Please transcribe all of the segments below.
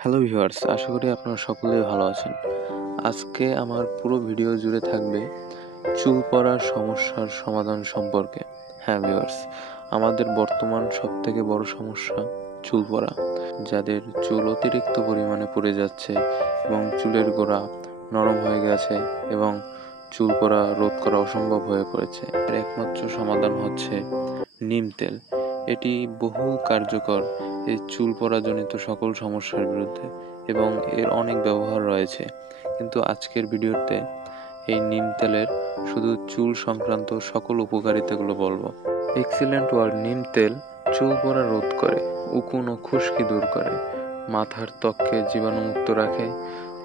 Hello viewers, আশা করি আপনারা সকলেই ভালো আছেন। আজকে আমার পুরো ভিডিও জুড়ে থাকবে চুল পড়ার সমস্যার সমাধান সম্পর্কে। হ্যাঁ ভিউয়ার্স, আমাদের বর্তমান সবথেকে বড় সমস্যা চুল পড়া। যাদের চুল অতিরিক্ত পরিমাণে পড়ে যাচ্ছে এবং চুলের গোড়া নরম হয়ে গেছে এবং চুল পড়া রোধ করা অসম্ভব হয়ে পড়েছে, এর একমাত্র সমাধান হচ্ছে নিম তেল। এটি বহু কার্যকর এই চুল পড়াজনিত সকল সমস্যার বিরুদ্ধে এবং এর অনেক ব্যবহার রয়েছে, কিন্তু আজকের ভিডিওতে এই নিম তেলের শুধু চুল সংক্রান্ত সকল উপকারিতাগুলো বলবো। এক্সিলেন্ট ওয়ার্ড নিম তেল চুল পড়া রোধ করে, উকুন ও খুশকি দূর করে, মাথার ত্বককে জীবাণুমুক্ত রাখে,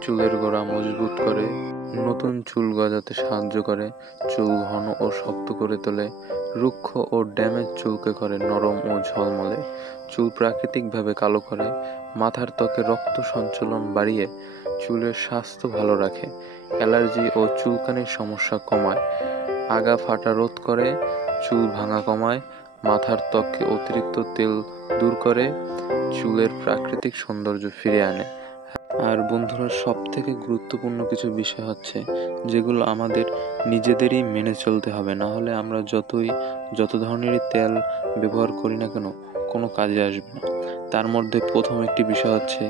চুলের গোড়া মজবুত করে, নতুন চুল গজাতে সাহায্য করে, চুল ঘন ও শক্ত করে তোলে, রুক্ষ ও ড্যামেজ চুলকে করে নরম ও ঝলমলে, চুল প্রাকৃতিকভাবে কালো করে, মাথার ত্বকে রক্ত সঞ্চালন বাড়িয়ে চুলের স্বাস্থ্য ভালো রাখে, অ্যালার্জি ও চুলকানির সমস্যা কমায়, আগা ফাটা রোধ করে, চুল ভাঙা কমায়, মাথার ত্বকে অতিরিক্ত তেল দূর করে, চুলের প্রাকৃতিক সৌন্দর্য ফিরে আনে। আর বন্ধুরা, সব থেকে গুরুত্বপূর্ণ কিছু বিষয় হচ্ছে যেগুলো আমাদের নিজেদেরই মেনে চলতে হবে, না হলে আমরা যত ধরনেরই তেল ব্যবহার করি না কেন কোনো কাজে আসবে না। তার মধ্যে প্রথম একটি বিষয় হচ্ছে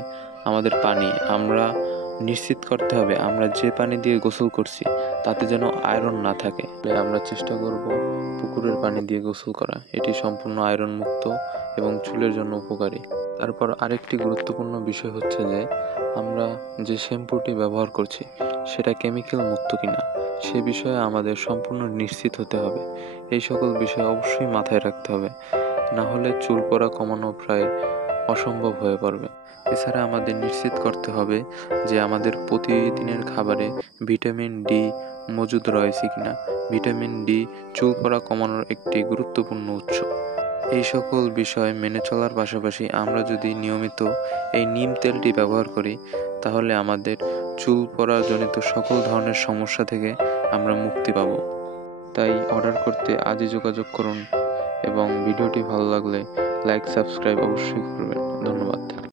আমাদের পানি। আমরা নিশ্চিত করতে হবে আমরা যে পানি দিয়ে গোসল করছি তাতে যেন আয়রন না থাকে। আমরা চেষ্টা করব পুকুরের পানি দিয়ে গোসল করা, এটি সম্পূর্ণ আয়রন মুক্ত এবং চুলের জন্য উপকারী। তারপর আরেকটি গুরুত্বপূর্ণ বিষয় হচ্ছে যে আমরা যে শ্যাম্পুটি ব্যবহার করছি সেটা কেমিক্যাল মুক্ত কিনা সে বিষয়ে আমাদের সম্পূর্ণ নিশ্চিত হতে হবে। এই সকল বিষয় অবশ্যই মাথায় রাখতে হবে, না হলে চুল পড়া কমানো প্রায় অসম্ভব হয়ে পড়বে। এছাড়া আমাদের নিশ্চিত করতে হবে যে আমাদের প্রতিদিনের খাবারে ভিটামিন ডি মজুদ রয়েছে কিনা। ভিটামিন ডি চুল পড়া কমানোর একটি গুরুত্বপূর্ণ উৎস। এই সকল বিষয় মেনে চলার পাশাপাশি আমরা যদি নিয়মিত এই নিম তেলটি ব্যবহার করি তাহলে আমাদের চুল পড়া জনিত সকল ধরনের সমস্যা থেকে আমরা মুক্তি পাব। তাই অর্ডার করতে আজই যোগাযোগ করুন এবং ভিডিওটি ভালো লাগলে লাইক সাবস্ক্রাইব অবশ্যই করবেন। ধন্যবাদ।